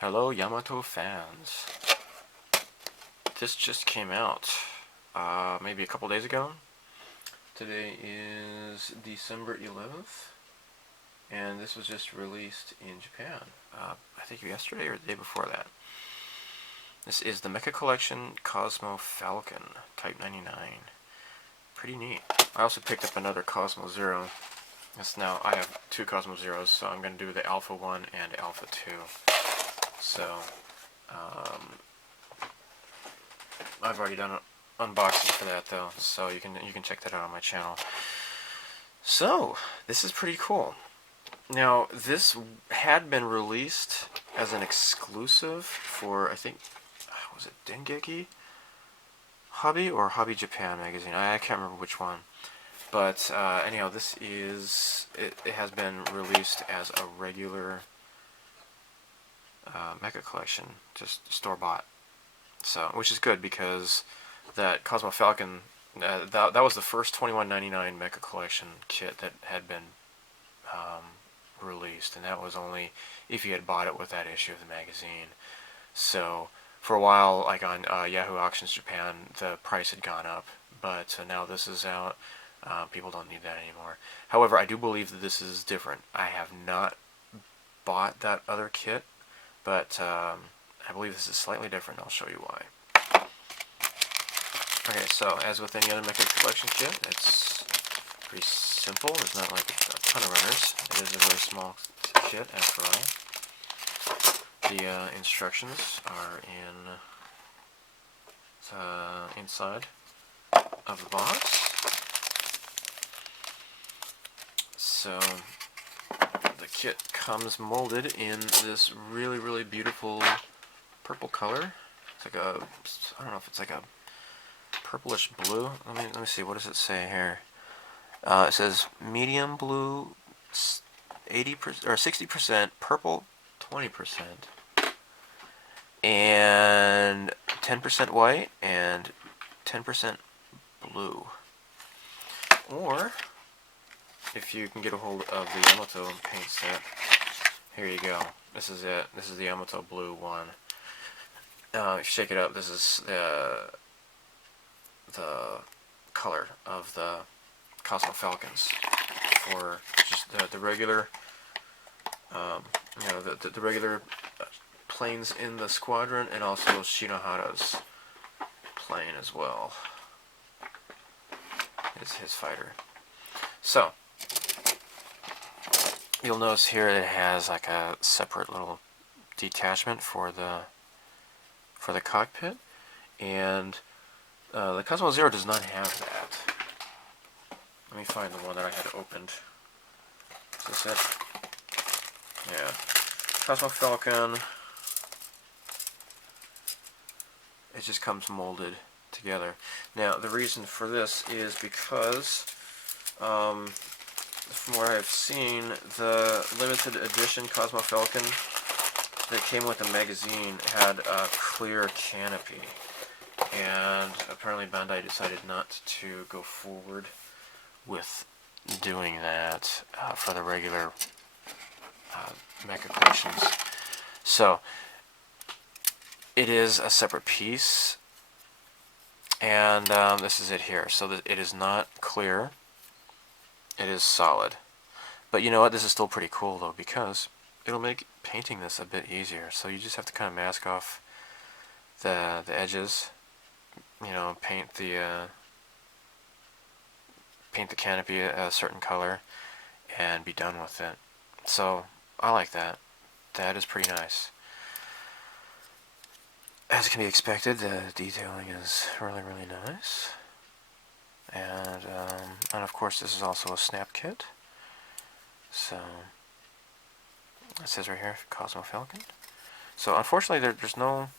Hello, Yamato fans. This just came out maybe a couple days ago. Today is December 11th, and this was just released in Japan. I think yesterday or the day before that. This is the Mecha Collection Cosmo Falcon Type 99. Pretty neat. I also picked up another Cosmo Zero. Now I have two Cosmo Zeros, so I'm going to do the Alpha 1 and Alpha 2. So, I've already done an unboxing for that though, so you can check that out on my channel. So, this is pretty cool. Now, this had been released as an exclusive for, I think, was it Dengeki Hobby or Hobby Japan magazine? I can't remember which one. But anyhow, this is it has been released as a regular Mecha collection, just store-bought. So, which is good because that Cosmo Falcon, that was the first $21.99 Mecha collection kit that had been released, and that was only if you had bought it with that issue of the magazine. So, for a while, like on Yahoo Auctions Japan, the price had gone up, but now this is out. People don't need that anymore. However, I do believe that this is different. I have not bought that other kit, but I believe this is slightly different. I'll show you why. Okay, so as with any other Mecha collection kit, it's pretty simple. There's not like a ton of runners. It is a very small kit after all. The instructions are inside of the box. So the kit comes molded in this really beautiful purple color. It's like a, I don't know if it's like a purplish blue. Let me see. What does it say here? It says medium blue, 80% or 60% purple, 20%, and 10% white and 10% blue. Or if you can get a hold of the Yamato paint set, here you go. This is it. This is the Yamato blue one. If you shake it up, this is the color of the Cosmo Falcons for just the regular, the regular planes in the squadron, and also Shinohara's plane as well. It's his fighter. So, you'll notice here it has like a separate little detachment for the cockpit, and the Cosmo Zero does not have that. Let me find the one that I had opened. Is this it? Yeah. Cosmo Falcon. It just comes molded together. Now, the reason for this is because, from what I've seen, the limited edition Cosmo Falcon that came with the magazine had a clear canopy, and apparently Bandai decided not to go forward with doing that for the regular Mecha collections. So it is a separate piece, and this is it here. So that it is not clear, it is solid. But you know what, this is still pretty cool though, because it'll make painting this a bit easier. So you just have to kind of mask off the edges, you know, paint the canopy a certain color, and be done with it. So I like that. That is pretty nice. As can be expected, the detailing is really nice. And of course this is also a snap kit. So it says right here, Cosmo Falcon. So unfortunately there's no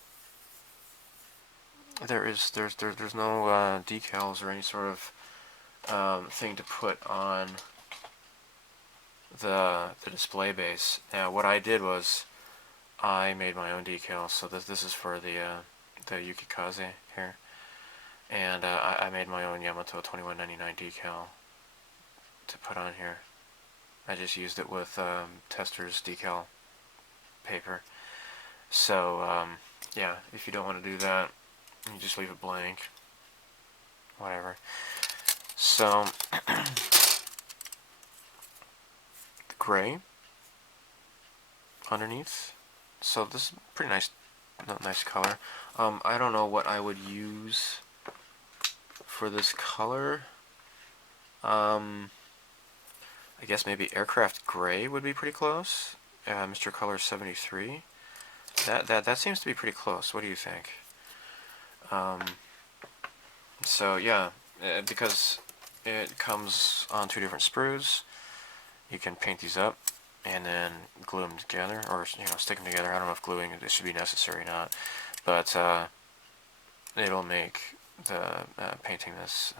decals or any sort of thing to put on the display base. Now what I did was I made my own decals. So this is for the Yukikaze here, and I made my own Yamato $21.99 decal to put on here. I just used it with Tester's decal paper, So, yeah, if you don't want to do that, you just leave it blank. Whatever. So, gray underneath. So this is pretty nice color. I don't know what I would use for this color. I guess maybe aircraft gray would be pretty close. Mr. Color 73. That seems to be pretty close. What do you think? So yeah, because it comes on 2 different sprues, you can paint these up and then glue them together, or stick them together. I don't know if gluing it should be necessary or not, but it'll make the painting this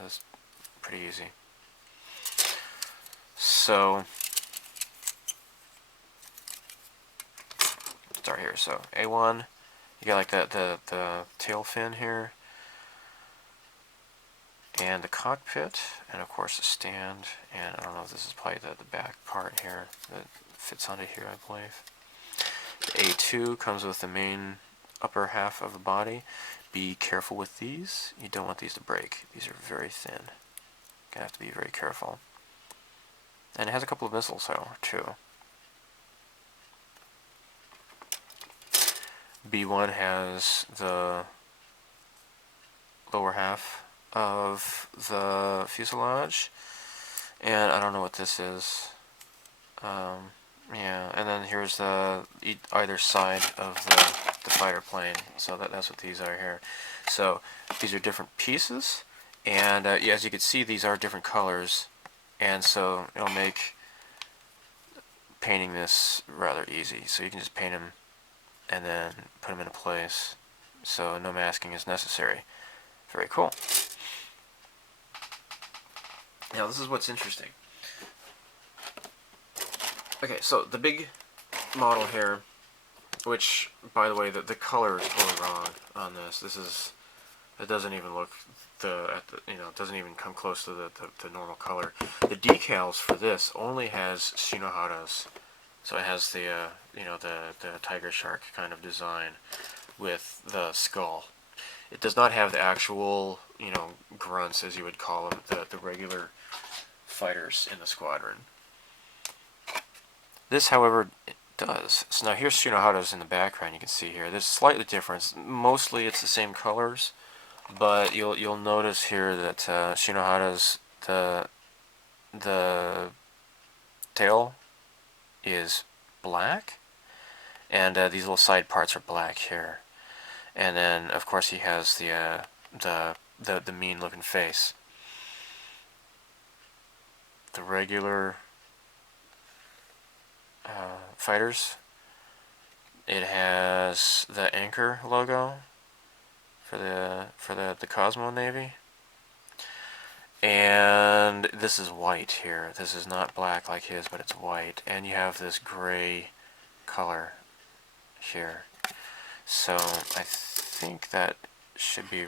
pretty easy. So start here. So A1, you got like the tail fin here, and the cockpit, and of course the stand, and I don't know if this is probably the back part here that fits onto here, I believe. The A2 comes with the main upper half of the body. Be careful with these. You don't want these to break. These are very thin. Gonna have to be very careful. And it has a couple of missiles, however, too. B1 has the lower half of the fuselage, and I don't know what this is. Yeah, and then here's the either side of the fighter plane. So that's what these are here. So these are different pieces, and yeah, as you can see, these are different colors, and so it'll make painting this rather easy. So you can just paint them and then put them into place, so no masking is necessary. Very cool. Now this is what's interesting. Okay, so the big model here, which, by the way, the color is totally wrong on this. It doesn't even look it doesn't even come close to the normal color. The decals for this only has Shinohara's, so it has the the tiger shark kind of design with the skull. It does not have the actual grunts, as you would call them, the regular fighters in the squadron. This, however, it does. So now here's Shinohara's in the background. You can see here. There's slightly difference. Mostly it's the same colors, but you'll notice here that Shinohara's the tail is black, and these little side parts are black here. And then of course he has the mean looking face. The regular fighters, it has the anchor logo for the Cosmo Navy, and this is white here. This is not black like his, but it's white, and you have this gray color here. So I think that should be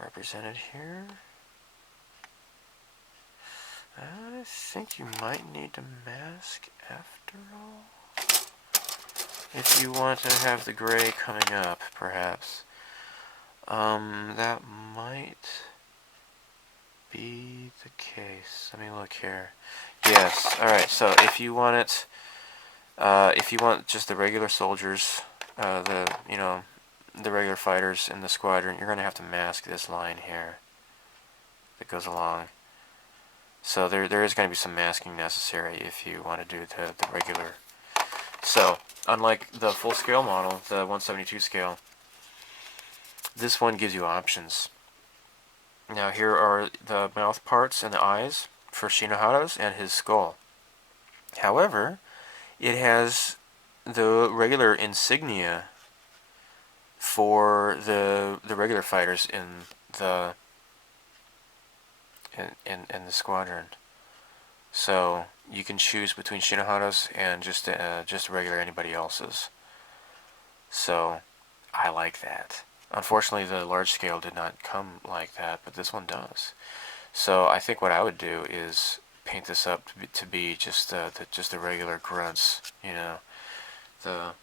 represented here. I think you might need to mask after all, if you want to have the gray coming up, perhaps. That might be the case. Let me look here. Yes. All right. So if you want it, if you want just the regular soldiers, the regular fighters in the squadron, you're going to have to mask this line here that goes along. So there is going to be some masking necessary if you want to do the regular. So unlike the full scale model, the 172 scale, this one gives you options. Now here are the mouth parts and the eyes for Shinohara's and his skull. However, it has the regular insignia for the regular fighters in the squadron. So you can choose between Shinohara's and just regular anybody else's. So I like that. Unfortunately, the large scale did not come like that, but this one does. So I think what I would do is paint this up to be just the regular grunts, the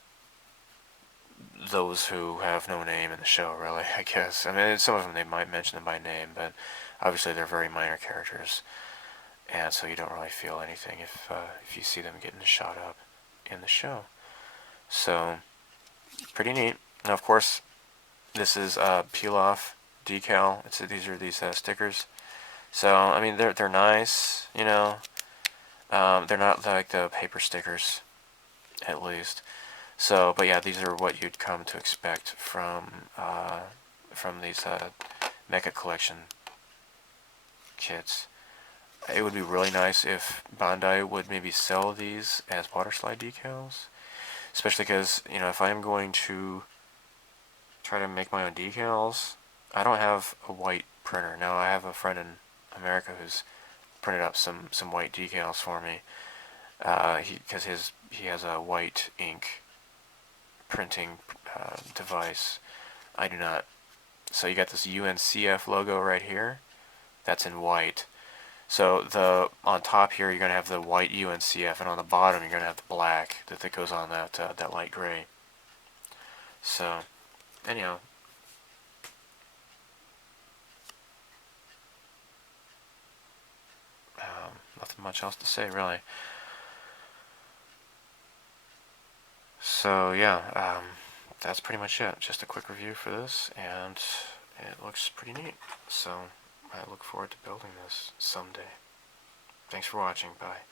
those who have no name in the show, really, I guess. I mean, some of them they might mention them by name, but obviously they're very minor characters, and so you don't really feel anything if you see them getting shot up in the show. So, pretty neat. Now, of course, this is peel-off decal. These are these stickers. So, I mean, they're nice, you know. They're not like the paper stickers, at least. So, but yeah, these are what you'd come to expect from these Mecha collection kits. It would be really nice if Bandai would maybe sell these as water slide decals, especially because, you know, if I am going to try to make my own decals, I don't have a white printer. Now, I have a friend in America who's printed up some white decals for me, because he has a white ink printing device. I do not. So you got this UNCF logo right here. That's in white. So on top here you're gonna have the white UNCF, and on the bottom you're gonna have the black that goes on that light gray. So anyhow, nothing much else to say really. So yeah, that's pretty much it. Just a quick review for this, and it looks pretty neat. So I look forward to building this someday. Thanks for watching. Bye.